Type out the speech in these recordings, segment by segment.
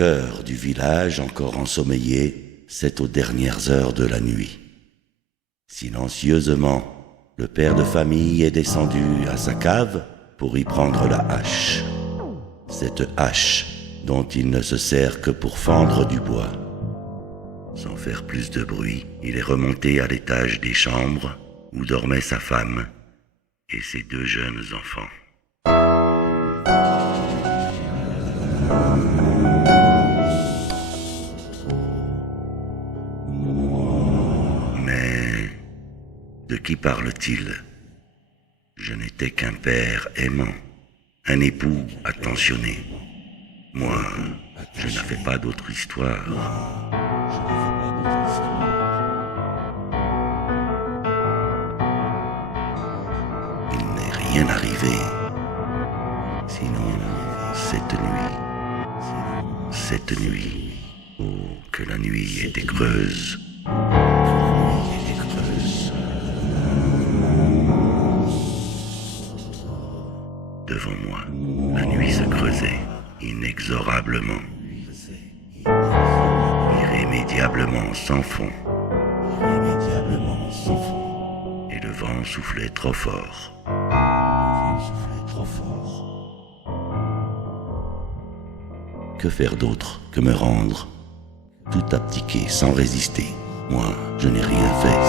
cœur du village encore ensommeillé, c'est aux dernières heures de la nuit. Silencieusement, le père de famille est descendu à sa cave pour y prendre la hache. Cette hache dont il ne se sert que pour fendre du bois. Sans faire plus de bruit, il est remonté à l'étage des chambres où dormait sa femme et ses deux jeunes enfants. Mais de qui parle-t-il? Je n'étais qu'un père aimant, un époux attentionné. Moi, je n'avais pas d'autre histoire. Il n'est rien arrivé, sinon cette nuit, oh, que la nuit était creuse. Devant moi, la nuit se creusait, inexorablement, irrémédiablement sans fond. Et le vent soufflait trop fort. Que faire d'autre que me rendre? Tout abdiquer sans résister. Moi, je n'ai rien fait.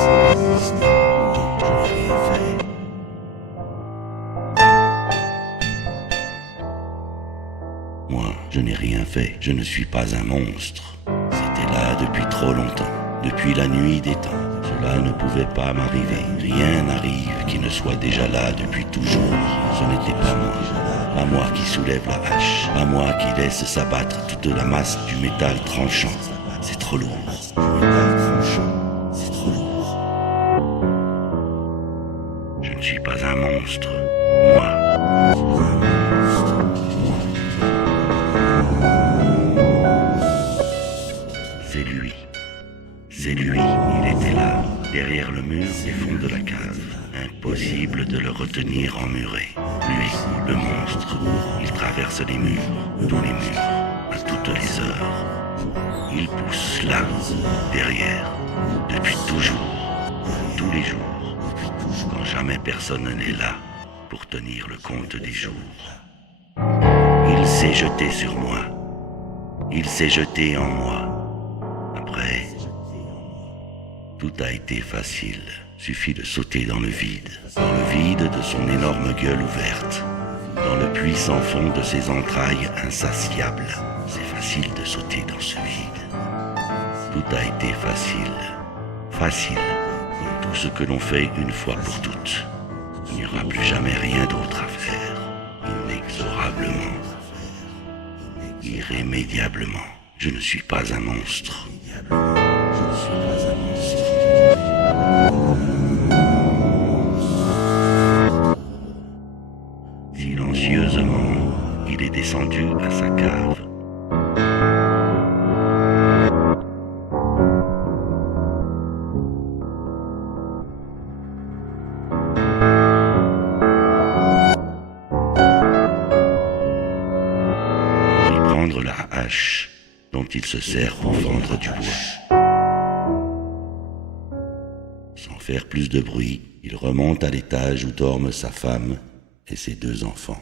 Moi, je n'ai rien fait. Je ne suis pas un monstre. C'était là depuis trop longtemps. Depuis la nuit des temps. Cela ne pouvait pas m'arriver. Rien n'arrive qui ne soit déjà là depuis toujours. Ce n'était pas moi. Pas moi qui soulève la hache. Pas moi qui laisse s'abattre toute la masse du métal tranchant. C'est trop lourd. C'est trop lourd. Je ne suis pas un monstre. Moi. C'est lui. C'est lui. Il était là, derrière le mur des fonds de la cave. Impossible de le retenir emmuré. Lui, le monstre, il traverse les murs, tous les murs, à toutes les heures. Il pousse là, derrière, depuis toujours, tous les jours, quand jamais personne n'est là pour tenir le compte des jours. Il s'est jeté sur moi. Il s'est jeté en moi. Après, tout a été facile. Suffit de sauter dans le vide de son énorme gueule ouverte, dans le puits sans fond de ses entrailles insatiables. C'est facile de sauter dans ce vide. Tout a été facile, comme tout ce que l'on fait une fois pour toutes. Il n'y aura plus jamais rien d'autre à faire, inexorablement, irrémédiablement. Je ne suis pas un monstre. Silencieusement, il est descendu à sa cave. Pour y prendre la hache dont il se sert pour fendre du bois. Sans faire plus de bruit, il remonte à l'étage où dorment sa femme et ses deux enfants.